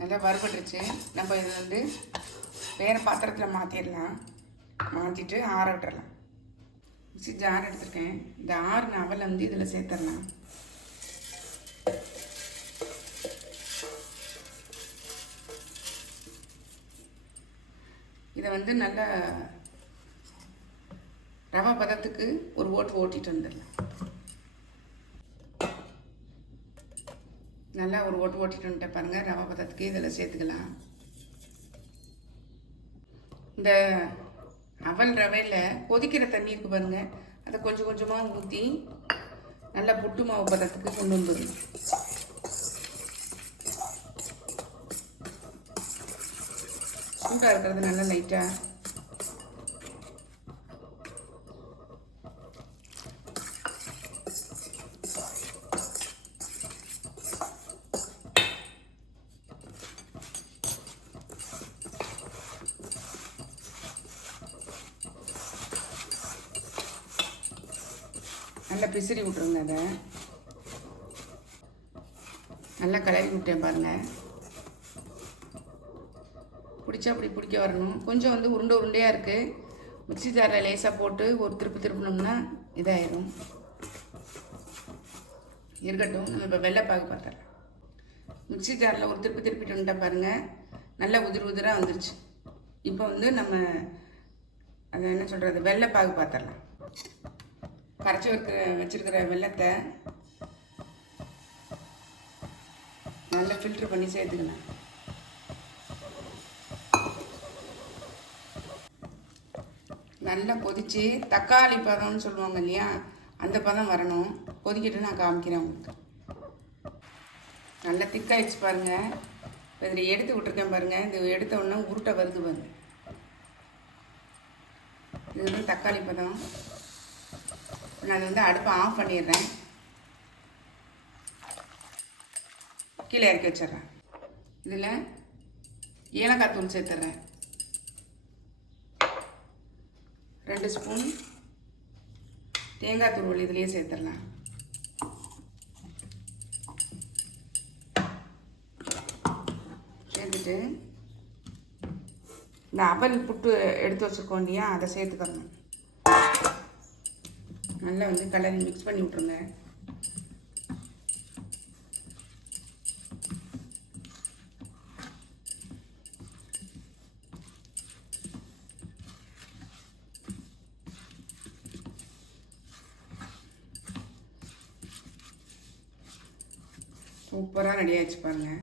நல்லா வறுபட்டுருச்சு. நம்ம இது வந்து வேறு பாத்திரத்தில் மாற்றிடலாம். மாற்றிட்டு ஆற விட்டுறலாம். மிக்ஸி ஜார் எடுத்துருக்கேன். இந்த ஆறு அவலை வந்து இதில் சேர்த்துடலாம். இதை வந்து நல்லா ரவை பதத்துக்கு ஒரு ஓட்டிட்டு வந்துடலாம். நல்லா ஒரு ஓட்டிட்டு வந்துட்டேன் பாருங்கள். ரவை பதத்துக்கு இதில் சேர்த்துக்கலாம். இந்த அவல் ரவையில் கொதிக்கிற தண்ணி இருக்குது பாருங்கள், அதை கொஞ்சம் கொஞ்சமாக ஊற்றி நல்லா புட்டு மாவு பதத்துக்கு கொண்டு வந்துடணும். சூடாக இருக்கிறது நல்லா லைட்டாக நல்லா பிசிறி விட்ருங்க. அதை நல்லா கலரி விட்டேன் பாருங்கள். பிடிச்சா அப்படி பிடிக்க வரணும். கொஞ்சம் வந்து உருண்டையாக இருக்குது. மிக்ஸி ஜாரில் லேசாக போட்டு ஒரு திருப்பினோம்னா இதாயிரும். இருக்கட்டும், நம்ம இப்போ வெள்ளைப்பாகு பார்த்துடலாம். மிக்ஸி ஜாரில் ஒரு திருப்பிட்டு வந்துட்டேன் பாருங்கள். நல்லா உதிராக வந்துருச்சு. இப்போ வந்து நம்ம அதை என்ன சொல்கிறது, வெள்ளைப்பாகு பார்த்துடலாம். கரைச்சி வச்சுருக்கிற வெள்ளத்தை நல்லா ஃபில்ட்ரு பண்ணி சேர்த்துக்கலாம். நல்லா கொதித்து தக்காளி பதம்னு சொல்லுவாங்க இல்லையா, அந்த பதம் வரணும். கொதிக்கிட்டு நான் காமிக்கிறேன் உங்களுக்கு. நல்லா திக்காயிடுச்சு பாருங்கள். இப்போ இதில் எடுத்து விட்ருக்கேன் பாருங்கள். இது எடுத்த உடனே உருட்டை வருது பாருங்க. இது வந்து தக்காளி பதம். நான் வந்து அடுப்பை ஆஃப் பண்ணிடுறேன். கீழே இறக்கி வச்சிட்றேன். இதில் ஏலக்காய் தூள் சேர்த்துட்றேன். 2 ஸ்பூன் தேங்காய் தூள் இதுலேயே சேர்த்துடலாம். சேர்த்துட்டு இந்த அவல் புட்டு எடுத்து வச்சுருக்கோம் இல்லையா, அதை சேர்த்துக்கணும். நல்லா வந்து கலரி மிக்ஸ் பண்ணி விட்ருங்க. சூப்பராக ரெடி ஆகிடுச்சு பாருங்கள்.